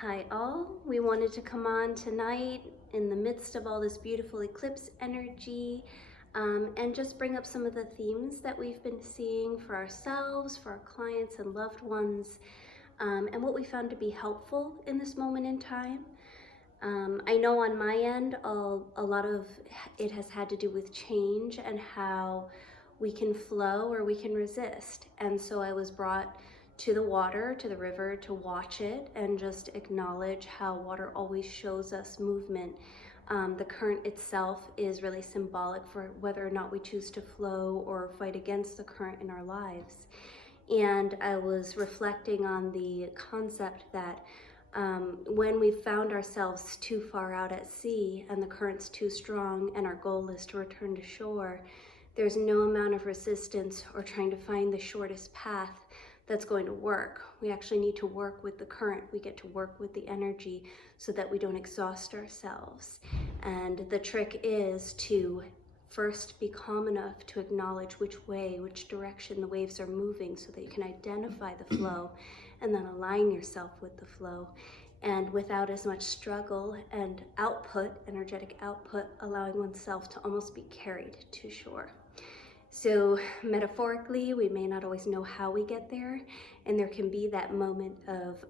Hi all, we wanted to come on tonight in the midst of all this beautiful eclipse energy and just bring up some of the themes that we've been seeing for ourselves, for our clients and loved ones, and what we found to be helpful in this moment in time. I know on my end, a lot of it has had to do with change and how we can flow or we can resist. And so I was brought to the water, to the river, to watch it and just acknowledge how water always shows us movement. The current itself is really symbolic for whether or not we choose to flow or fight against the current in our lives. And I was reflecting on the concept that when we found ourselves too far out at sea and the current's too strong and our goal is to return to shore, there's no amount of resistance or trying to find the shortest path that's going to work. We actually need to work with the current. We get to work with the energy so that we don't exhaust ourselves. And the trick is to first be calm enough to acknowledge which way, which direction the waves are moving so that you can identify the flow and then align yourself with the flow. And without as much struggle and output, energetic output, allowing oneself to almost be carried to shore. So metaphorically, we may not always know how we get there, and there can be that moment of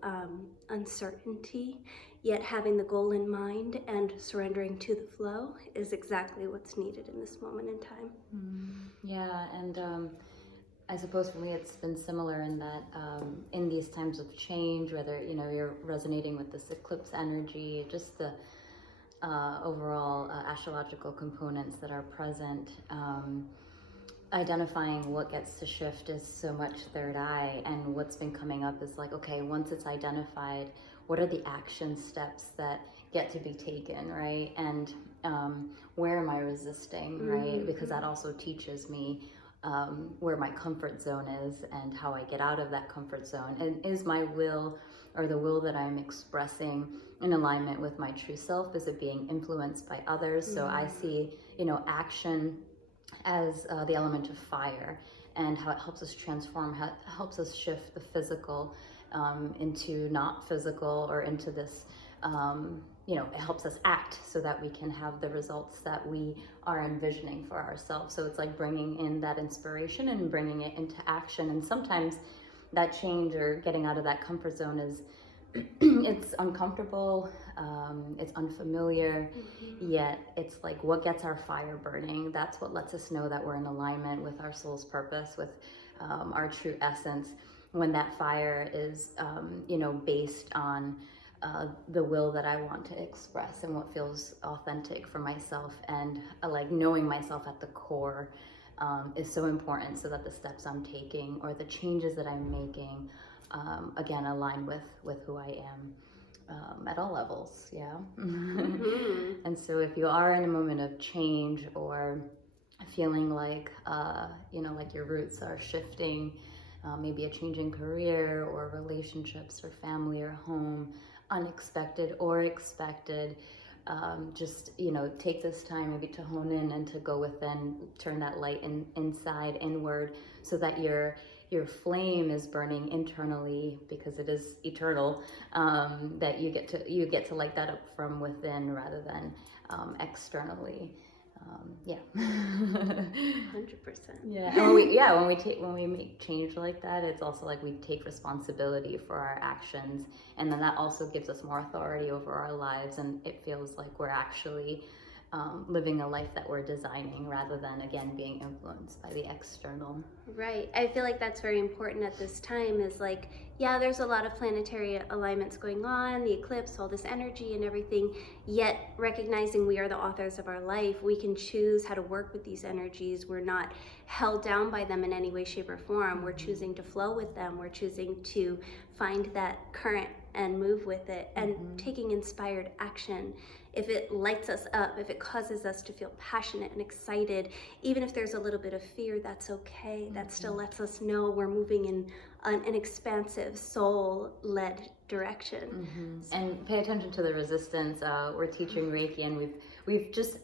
uncertainty, yet having the goal in mind and surrendering to the flow is exactly what's needed in this moment in time. Yeah, and I suppose for me it's been similar in that in these times of change, whether you're resonating with this eclipse energy, just the overall astrological components that are present, identifying what gets to shift is so much third eye. And what's been coming up is like, okay, once it's identified, what are the action steps that get to be taken, right? And where am I resisting, right? Because that also teaches me where my comfort zone is and how I get out of that comfort zone. And is my will, or the will that I'm expressing, in alignment with my true self? Is it being influenced by others? So I see, action as the element of fire, and how it helps us transform, how it helps us shift the physical into not physical, or into this, it helps us act so that we can have the results that we are envisioning for ourselves. So it's like bringing in that inspiration and bringing it into action. And sometimes that change or getting out of that comfort zone is it's uncomfortable, it's unfamiliar, yet it's like what gets our fire burning. That's what lets us know that we're in alignment with our soul's purpose, with our true essence, when that fire is based on the will that I want to express and what feels authentic for myself. And like knowing myself at the core is so important, so that the steps I'm taking or the changes that I'm making again align with who I am at all levels. And so if you are in a moment of change, or feeling like like your roots are shifting, maybe a change in career or relationships or family or home, unexpected or expected, just take this time maybe to hone in and to go within, turn that light inside, inward, so that your flame is burning internally, because it is eternal, that you get to light that up from within rather than externally. 100%. Yeah, and when we make change like that, it's also like we take responsibility for our actions, and then that also gives us more authority over our lives, and it feels like we're actually living a life that we're designing, rather than again being influenced by the external. Right. I feel like that's very important at this time, is like, yeah, there's a lot of planetary alignments going on, the eclipse, all this energy and everything, yet recognizing we are the authors of our life, we can choose how to work with these energies. We're not held down by them in any way, shape, or form. We're choosing to flow with them. We're choosing to find that current and move with it, and taking inspired action. If it lights us up, if it causes us to feel passionate and excited, even if there's a little bit of fear, that's okay. That still lets us know we're moving in an expansive, soul-led direction. And pay attention to the resistance. We're teaching Reiki, and we've just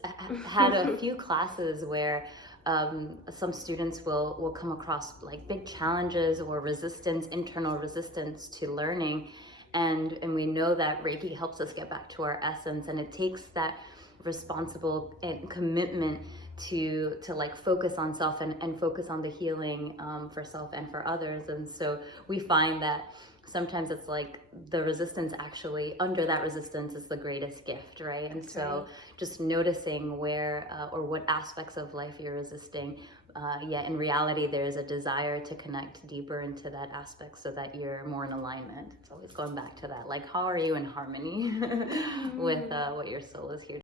had a few classes where some students will come across like big challenges or resistance, internal resistance to learning. and we know that Reiki helps us get back to our essence, and it takes that responsible and commitment to like focus on self and focus on the healing for self and for others. And so we find that sometimes it's like the resistance, actually under that resistance is the greatest gift, right? And so just noticing where or what aspects of life you're resisting, in reality there's a desire to connect deeper into that aspect so that you're more in alignment. It's always going back to that, like, how are you in harmony with what your soul is here